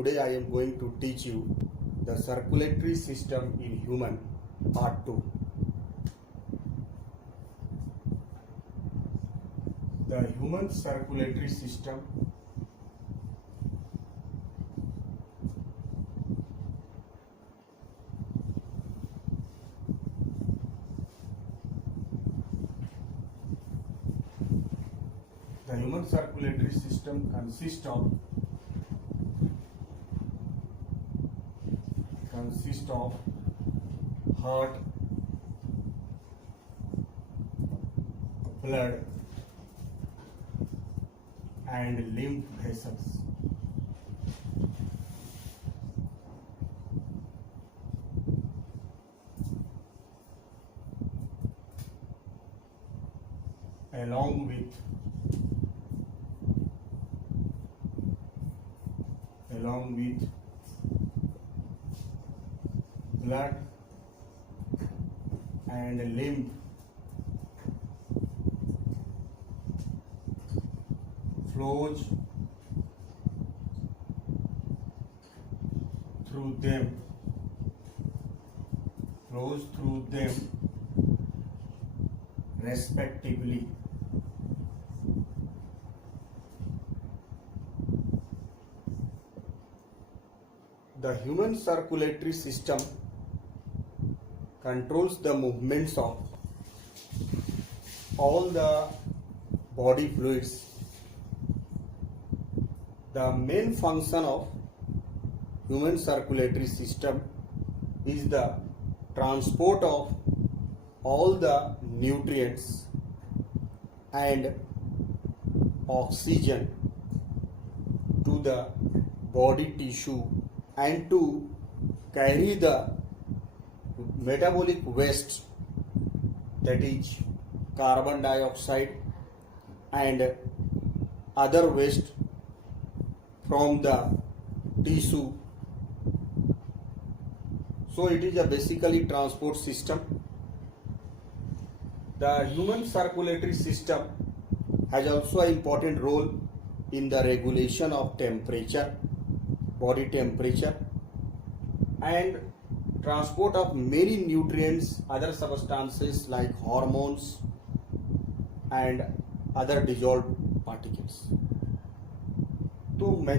Today I am going to teach you the circulatory system in human, part 2. The human circulatory system consists of heart, blood and lymph vessels. Along with blood and lymph flows through them respectively. The human circulatory system controls the movements of all the body fluids. The main function of human circulatory system is the transport of all the nutrients and oxygen to the body tissue and to carry the metabolic waste, that is carbon dioxide and other waste from the tissue. So it is a basically transport system. The human circulatory system has also an important role in the regulation of temperature, body temperature, and transport of many nutrients, other substances like hormones and other dissolved particles. तो मैं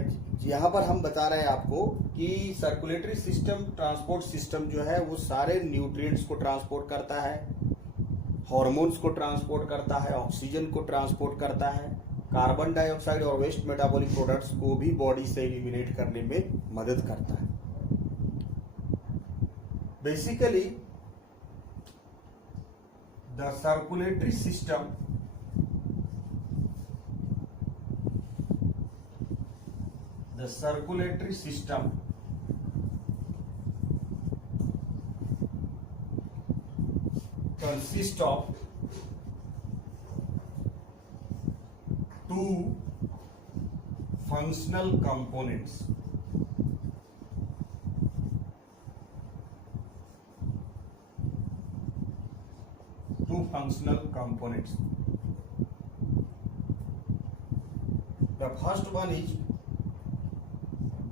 यहाँ पर हम बता रहे हैं आपको कि सर्कुलेटरी सिस्टम, ट्रांसपोर्ट सिस्टम जो है वो सारे न्यूट्रिएंट्स को ट्रांसपोर्ट करता है, हार्मोन्स को ट्रांसपोर्ट करता है, ऑक्सीजन को ट्रांसपोर्ट करता है, कार्बन डाइऑक्साइड और वेस्ट मेटाबॉलिक प्रोडक्ट्स को भी बॉडी से एलिमिनेट करने में मदद करता है. Basically the circulatory system consists of two functional components. The first one is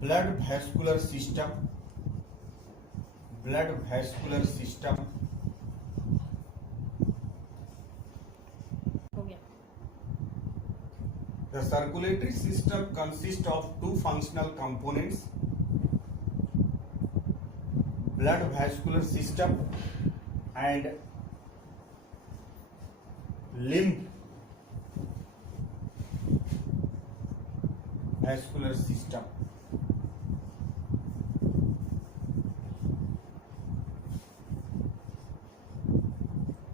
blood vascular system. The circulatory system consists of two functional components: blood vascular system and lymph vascular system.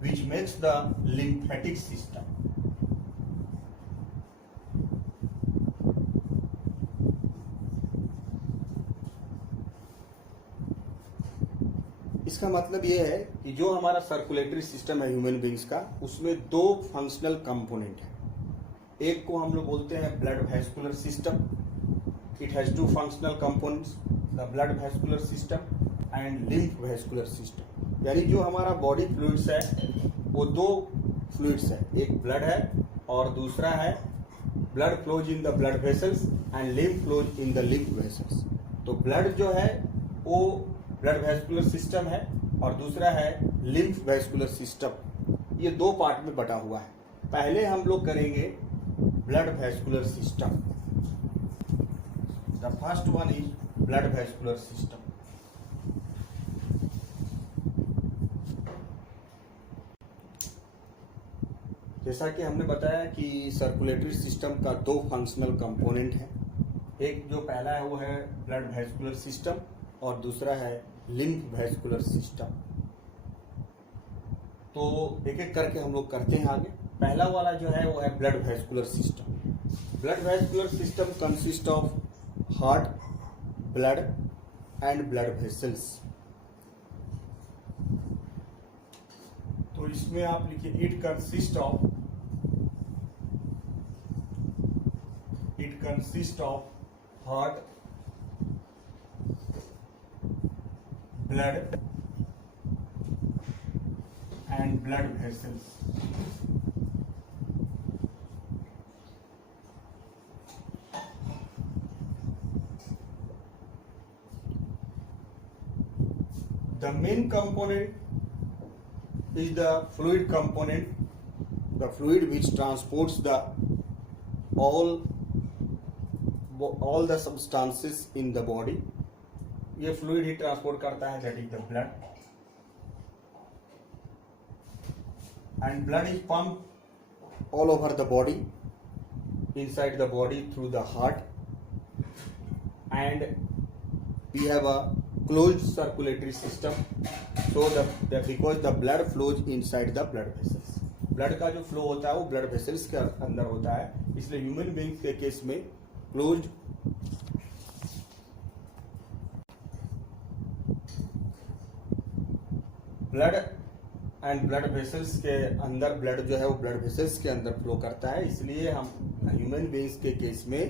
Which makes the lymphatic system. इसका मतलब ये है कि जो हमारा circulatory system है human beings का, उसमें दो फंक्शनल कंपोनेंट है. एक को हम लोग बोलते हैं blood vascular system. It has two functional components, the blood vascular system and lymph vascular system. यानी जो हमारा बॉडी फ्लूइड्स है वो दो फ्लूइड्स है, एक ब्लड है और दूसरा है blood flows in the blood vessels and lymph flows in the lymph vessels. तो ब्लड जो है वो ब्लड वेस्कुलर सिस्टम है और दूसरा है लिम्फ वेस्कुलर सिस्टम। ये दो पार्ट में बटा हुआ है। पहले हम लोग करेंगे blood vascular system. The first one is blood vascular system. जैसा कि हमने बताया कि सर्कुलेटरी सिस्टम का दो फंक्शनल कंपोनेंट है। एक जो पहला है वो है ब्लड वेस्कुलर सिस्टम और दूसरा है लिम्फ वेस्कुलर सिस्टम। तो एक एक करके हम लोग करते हैं आगे। पहला वाला जो है वो है blood vascular system. Blood vascular system consist of heart, blood and blood vessels. तो इसमें आप लिखिए it consist of heart, blood and blood vessels. The main component is the fluid component, the fluid which transports all the substances in the body. ये fluid ही transport करता है, that is the blood. And blood is pumped all over the body, inside the body through the heart, and we have a closed circulatory system, so because the blood flows inside the blood vessels. Blood का जो flow होता है वो blood vessels के अंदर होता है, इसलिए ह्यूमन बीइंग्स के केस में closed blood and blood vessels के अंदर ब्लड जो है वो ब्लड वेसल्स के अंदर फ्लो करता है, इसलिए हम ह्यूमन बीइंग्स के केस में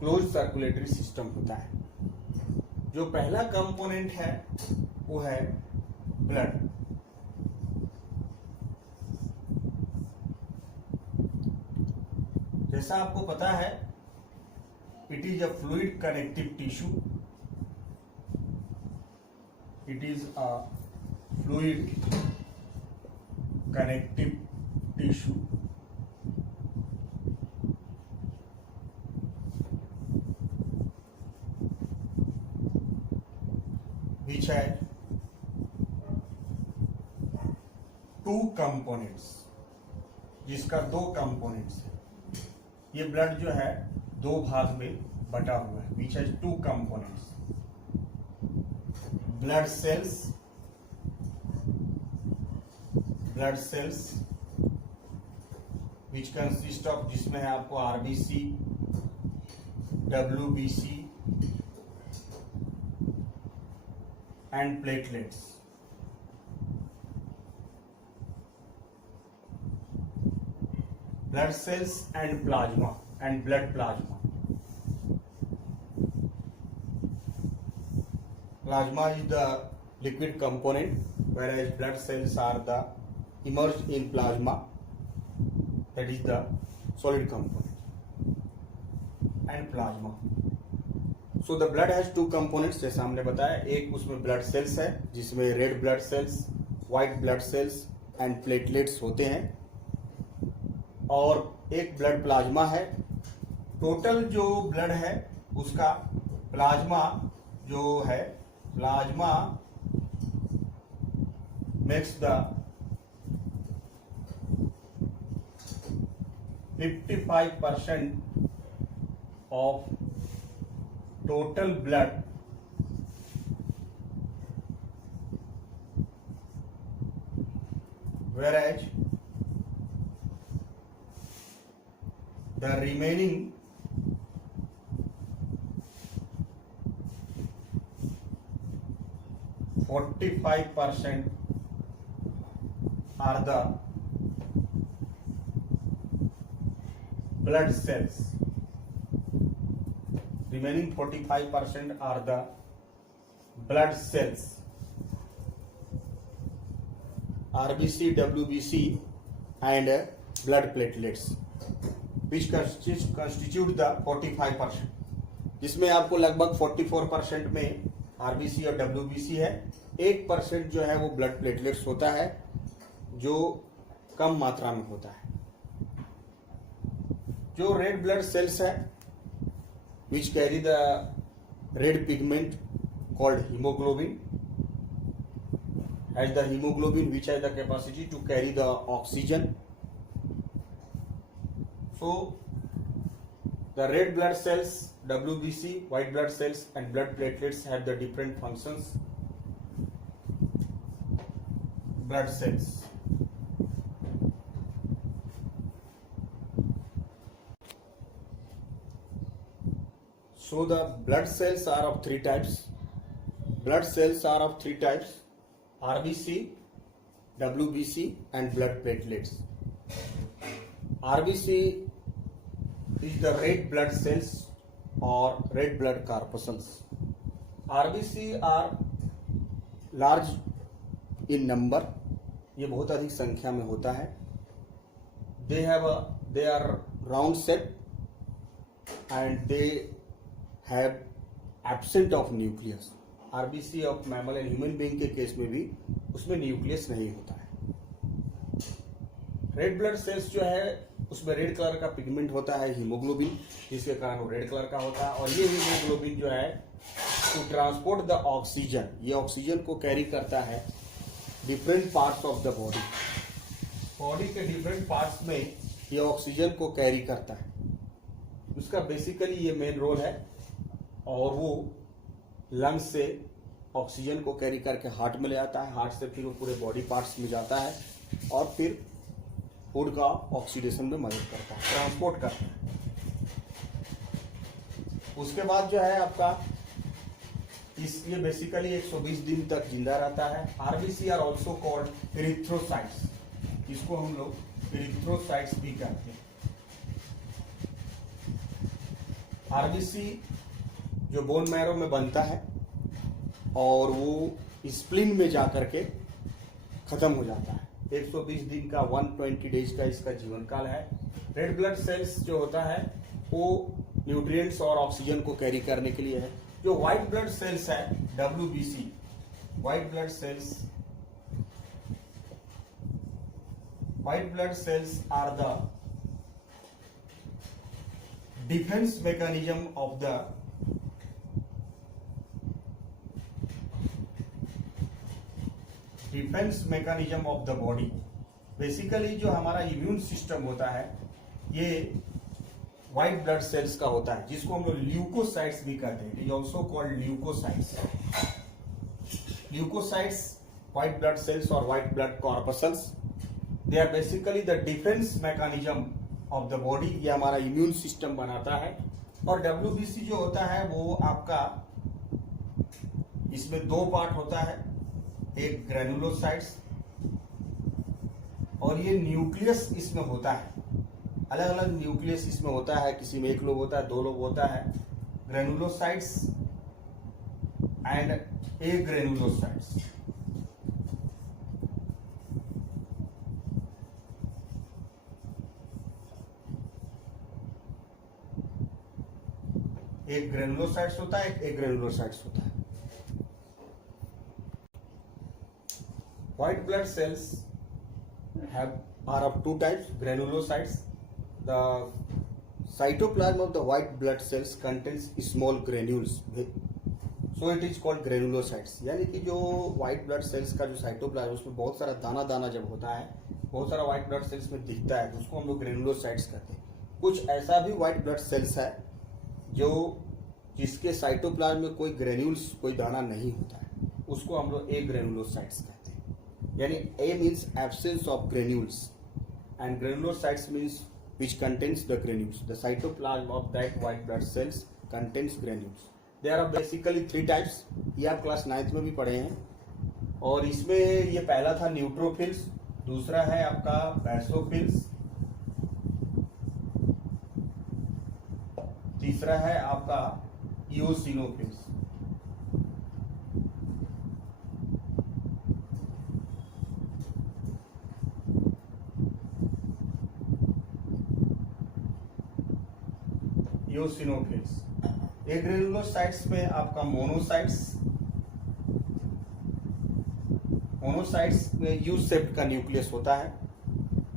क्लोज्ड सर्कुलेटरी सिस्टम होता है। जो पहला कंपोनेंट है वो है ब्लड। जैसा आपको पता है, it is a fluid connective tissue. It is a fluid connective tissue which has two components, जिसका दो कंपोनेंट्स है। ये ब्लड जो है दो भाग में बटा हुआ है, which has two components, blood cells which consist of, जिसमें है आपको RBC, WBC and platelets. Blood cells and plasma and blood plasma. Plasma is the liquid component, whereas blood cells are the immersed in plasma, that is the solid component, and plasma. So the blood has two components, जैसा हमने बताया। एक उसमें blood cells है जिसमें red blood cells, white blood sales and platelets होते हैं, और एक ब्लड प्लाज्मा है। टोटल जो ब्लड है उसका प्लाज्मा जो है, plasma makes the 55% of total blood, whereas the remaining 45% are the blood cells. Remaining 45% are the blood cells, RBC, WBC and blood platelets, which constitute the 45%. जिसमें आपको लगभग 44% में आरबीसी और डब्ल्यूबीसी है, 1% जो है वो ब्लड प्लेटलेट्स होता है जो कम मात्रा में होता है। जो रेड ब्लड सेल्स है which carry the red pigment called hemoglobin, as the hemoglobin which has the capacity to carry the oxygen. So the red blood cells, WBC, white blood cells and blood platelets have the different functions. Blood cells. So the blood cells are of three types. Blood cells are of three types: RBC, WBC and blood platelets. RBC is the red blood cells or red blood corpuscles. RBC are large in number, ये बहुत अधिक संख्या में होता है. They are round shaped and they have absent of nucleus. RBC of mammal and human being के case में भी उसमें न्यूक्लियस नहीं होता है. रेड ब्लड सेल्स जो है उसमें रेड कलर का पिगमेंट होता है हीमोग्लोबिन, जिसके कारण वो रेड कलर का होता है. और ये हीमोग्लोबिन जो है टू ट्रांसपोर्ट द ऑक्सीजन, ये ऑक्सीजन को कैरी करता है different parts of the body. Body के डिफरेंट पार्ट्स में ये ऑक्सीजन को कैरी करता है. उसका बेसिकली ये मेन रोल है. और वो लंग्स से ऑक्सीजन को कैरी करके हार्ट में ले आता है. हार्ट से फिर वो पूरे बॉडी पार्ट्स में जाता है और फिर फूड का ऑक्सीडेशन में मदद करता है, ट्रांसपोर्ट करता है. उसके बाद जो है आपका ये बेसिकली 120 दिन तक जिंदा रहता है. RBC are also called erythrocytes, इसको हम लोग इरिथ्रोसाइट्स भी कहते हैं. आरबीसी जो बोन मैरो में बनता है और वो स्प्लिन में जाकर के खत्म हो जाता है. 120 दिन का 120 डेज का इसका जीवन काल है. रेड ब्लड सेल्स जो होता है वो न्यूट्रिएंट्स और ऑक्सीजन को कैरी करने के लिए है. जो व्हाइट ब्लड सेल्स है WBC, white blood cells are the defence mechanism of the body. Basically जो हमारा इम्यून सिस्टम होता है ये व्हाइट ब्लड सेल्स का होता है, जिसको हम लोग ल्यूकोसाइट्स भी कहते हैं. It is also called leukocytes. Leukocytes, white blood cells और white blood corpuscles, they are basically the defence mechanism of the body. ये हमारा इम्यून सिस्टम बनाता है. और डब्ल्यूबीसी जो होता है वो आपका, इसमें दो पार्ट होता है, एक ग्रेनुलोसाइट्स और ये न्यूक्लियस इसमें होता है. अलग अलग न्यूक्लियस इसमें होता है, किसी में एक लोब होता है, दो लोब होता है. Granulocytes and A granulocytes. एक ग्रेनुलोसाइट्स होता है, एक ग्रेनुलोसाइट्स होता है. White blood cells are of two types, granulocytes. The cytoplasm of the white blood cells contains small granules, so it is called granulocytes. यानी कि जो white blood cells का जो cytoplasm उसमें बहुत सारा दाना दाना जब होता है, बहुत सारा white blood cells में दिखता है, तो उसको हम लोग granulocytes कहते हैं. कुछ ऐसा भी white blood cells है जो जिसके साइटोप्लाज्म में कोई ग्रेन्यूल्स, कोई दाना नहीं होता है, उसको हम लोग एग्रेनुलोसाइट्स कहते हैं. यानी A means absence of granules and granulocytes means which contains the granules. The cytoplasm of that white blood cells contains granules. There are basically three types. ये आप क्लास 9th में भी पढ़े हैं. और इसमें ये पहला था न्यूट्रोफिल्स, दूसरा है आपका बैसोफिल्स, तीसरा है आपका इओसिनोफिल्स. इओसिनोफिल्स. एग्रेनुलोसाइट्स में आपका मोनोसाइट्स में यू शेप्ड का न्यूक्लियस होता है।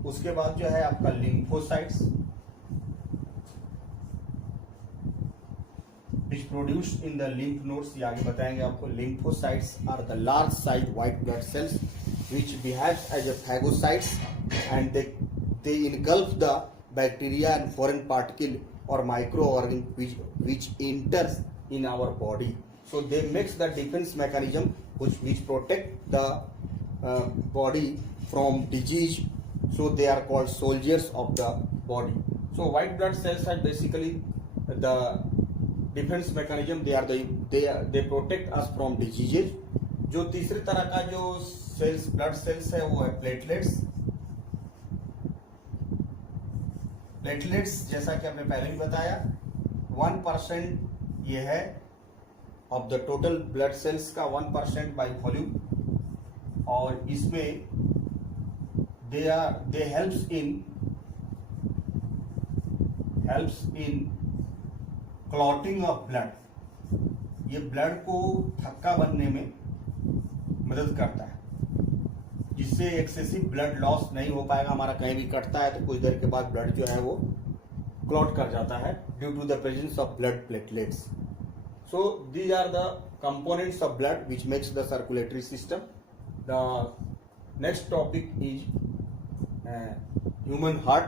उसके बाद जो है आपका lymphocytes which produced in the lymph nodes, ये आगे बताएंगे आपको। lymphocytes are the large size white blood cells which behaves as a phagocytes and they engulf the bacteria and foreign particle or microorganism which enters in our body. So they makes the defense mechanism which protect the body from disease. So they are called soldiers of the body. So white blood cells are basically the defence mechanism, they protect us from diseases. जो तीसरी तरह का जो cells blood cells है वो है platelets. जैसा कि आपने पहले भी बताया 1% ये है of the total blood cells का 1% बाय वॉल्यूम, और इसमें दे helps in clotting of blood. ये ब्लड को थक्का बनने में मदद करता है, जिससे एक्सेसिव ब्लड लॉस नहीं हो पाएगा। हमारा कहीं भी कटता है तो कुछ देर के बाद ब्लड जो है वो क्लॉट कर जाता है due to the presence of blood platelets. So these are the components of blood which makes the circulatory system. The next topic is human heart,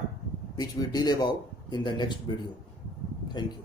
which we deal about in the next video. Thank you.